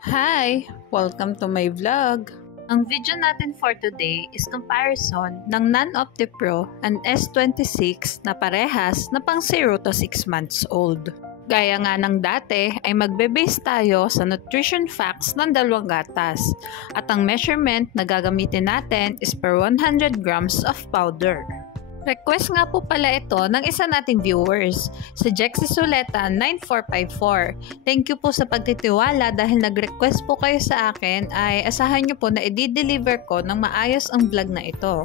Hi! Welcome to my vlog! Ang video natin for today is comparison ng NAN OptiPro and S26 na parehas na pang 0 to 6 months old. Gaya nga ng dati ay magbe-base tayo sa nutrition facts ng dalawang gatas at ang measurement na gagamitin natin is per 100 grams of powder. Request nga po pala ito ng isa nating viewers, si Jexy Suleta 9454. Thank you po sa pagtitiwala dahil nag-request po kayo sa akin ay asahan nyo po na i-deliver ko ng maayos ang vlog na ito.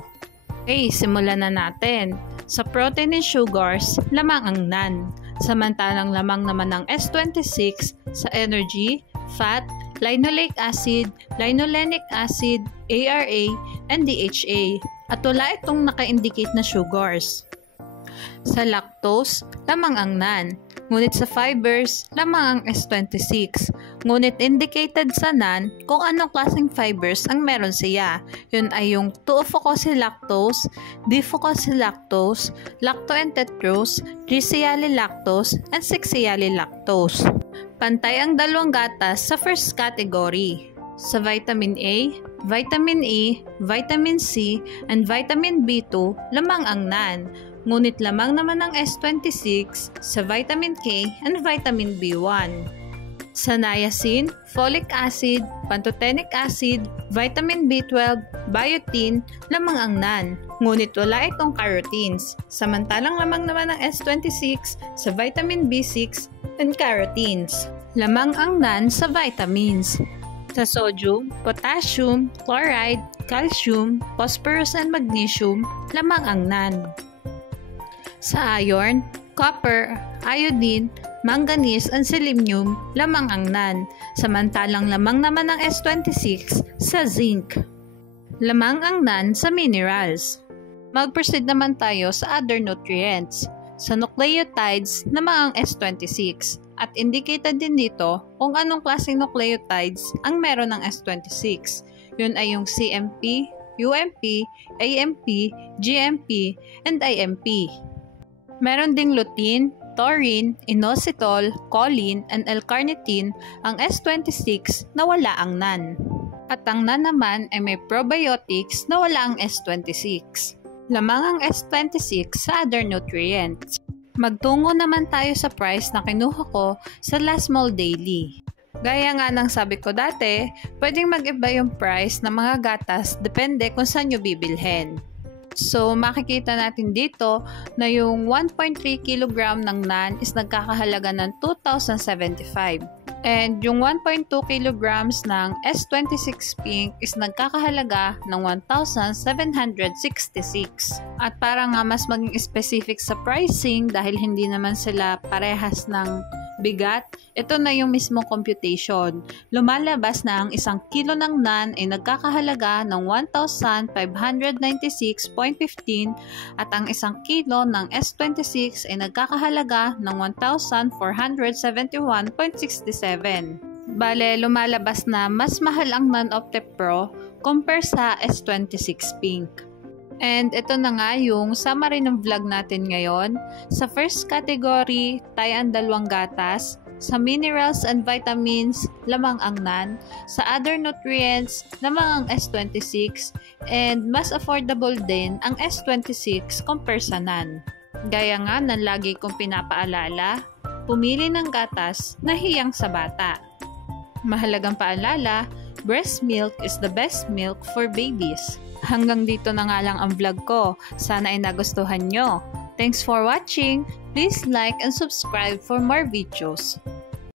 Okay, simulan na natin. Sa protein and sugars, lamang ang NAN. Samantalang lamang naman ng S26 sa energy, fat, linoleic acid, linolenic acid, ARA, and DHA. At wala itong naka-indicate na sugars. Sa lactose, lamang ang NAN. Ngunit sa fibers, lamang ang S26. Ngunit indicated sa NAN kung anong klaseng fibers ang meron siya. Yun ay yung 2-fucosylactose, D-fucosylactose, lactoentetrose, 3-sialylactose, and 6-sialylactose. Pantay ang dalawang gatas sa first category. Sa vitamin A, vitamin E, vitamin C, and vitamin B2, lamang ang NAN. Ngunit lamang naman ang S26 sa vitamin K and vitamin B1. Sa niacin, folic acid, pantothenic acid, vitamin B12, biotin, lamang ang NAN. Ngunit wala itong carotenes. Samantalang lamang naman ang S26 sa vitamin B6 and carotenes. Lamang ang NAN sa vitamins. Sa sodium, potassium, chloride, calcium, phosphorus and magnesium, lamang ang NAN. Sa iron, copper, iodine, manganese and selenium, lamang ang NAN. Samantalang lamang naman ang S26 sa zinc. Lamang ang NAN sa minerals. Mag-proceed naman tayo sa other nutrients. Sa nucleotides, lamang ang S26. At indicated din dito kung anong klaseng nucleotides ang meron ng S26. Yun ay yung CMP, UMP, AMP, GMP, and IMP. Meron ding lutein, taurine, inositol, choline, and L-carnitine ang S26 na wala ang NAN. At ang NAN naman ay may probiotics na wala ang S26. Lamang ang S26 sa other nutrients. Magtungo naman tayo sa price na kinuha ko sa Last Mall Daily. Gaya nga ng sabi ko dati, pwedeng mag-iba yung price ng mga gatas depende kung saan nyo bibilhin. So makikita natin dito na yung 1.3 kg ng NAN is nagkakahalaga ng 2,075. And yung 1.2 kg ng S26 Pink is nagkakahalaga ng 1,766. At para nga mas maging specific sa pricing dahil hindi naman sila parehas ng bigat, ito na yung mismong computation. Lumalabas na ang 1 kilo ng NAN ay nagkakahalaga ng 1,596.15 at ang 1 kilo ng S26 ay nagkakahalaga ng 1,471.67. Bale, lumalabas na mas mahal ang NAN OptiPro compare sa S26 Pink. And ito na nga yung summary ng vlog natin ngayon. Sa first category, tayo ang dalawang gatas. Sa minerals and vitamins, lamang ang NAN. Sa other nutrients, lamang ang S26. And mas affordable din ang S26 compare sa NAN. Gaya nga ng lagi kong pinapaalala, pumili ng gatas na hiyang sa bata. Mahalagang paalala, breast milk is the best milk for babies. Hanggang dito na nga lang ang vlog ko. Sana ay nagustuhan nyo. Thanks for watching. Please like and subscribe for more videos.